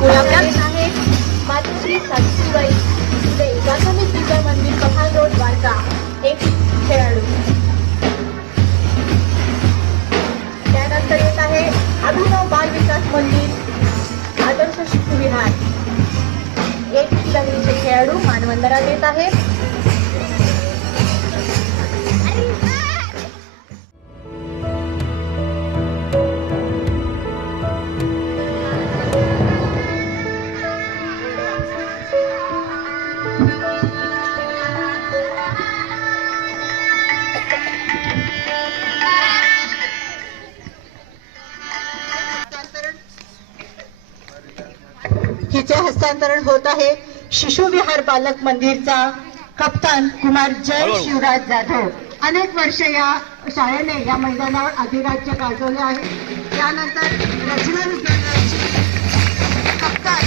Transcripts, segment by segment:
गुलाबराव आहे मातोश्री सावित्रीबाई फुले प्राथमिक विद्या मंदिर कमाल रोड द्वारका एक खेळाडू। त्यानंतर येत आहे अभिनव बाल विकास मंदिर आदर्श शिशु विहार एक लंगडीचे खेळाडू मानवंदनात येत आहे। हिचे हस्तांतरण होत आहे शिशु विहार बालक मंदिरचा कप्तान कुमार जय शिवराज जाधव। अनेक वर्ष या शाळेने या मैदानावर अधिराज्य गाजवले आहे। त्यानंतर रचना विद्यालयाची कप्तान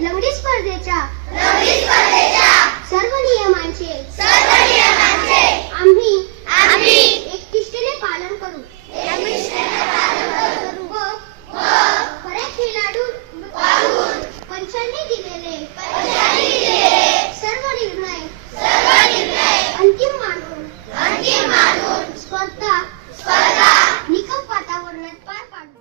लंगडी स्पर्धेच्या सर्व नियमांचे आम्ही एकनिष्ठेने पालन करू व खरे खेळाडू पंचांनी दिलेले सर्व निर्णय अंतिम मानून स्पर्धा निकम वातावरणात पार पाडू।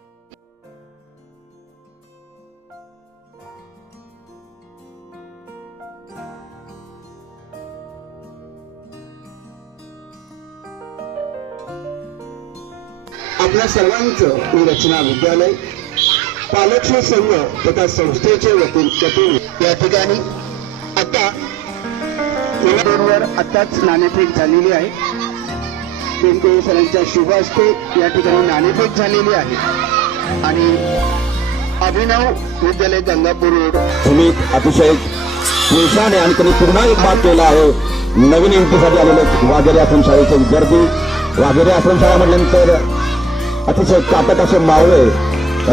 आपल्या सर्वांचं रचना विद्यालय पालकश्री संघ तथा संस्थेचे वतीने या ठिकाणी आता वर आताच नाणेफेक झालेली आहे। केंद्रीय सरांच्या शुभ हस्ते या ठिकाणी नाणेफेक झालेली आहे आणि अभिनव विद्यालय गंगापूर रोड तुम्ही अतिशय पुरुषाने आणि त्यांनी पूर्ण एक भाग केला आहे। नवीन एंट्रीसाठी आलेले वाघेरे आश्रम शाळेचे विद्यार्थी वाघेरे आश्रम शाळा म्हटल्यानंतर अतिशय काटक असे मावळे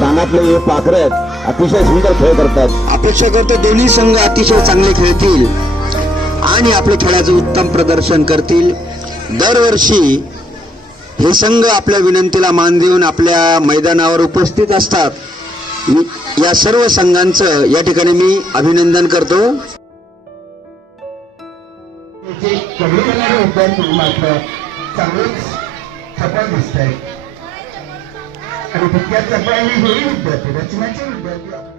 रानातले पाखरे अतिशय सुंदर खेळ करतात। अपेक्षा करतो दोन्ही संघ अतिशय चांगले खेळतील आणि आपल्या खेळाचं उत्तम प्रदर्शन करतील। दरवर्षी हे संघ आपल्या विनंतीला मान देऊन आपल्या मैदानावर उपस्थित असतात। या सर्व संघांचं या ठिकाणी मी अभिनंदन करतो। आणि तितक्याच चपळाई हे विद्यार्थी रचनाचे विद्यार्थी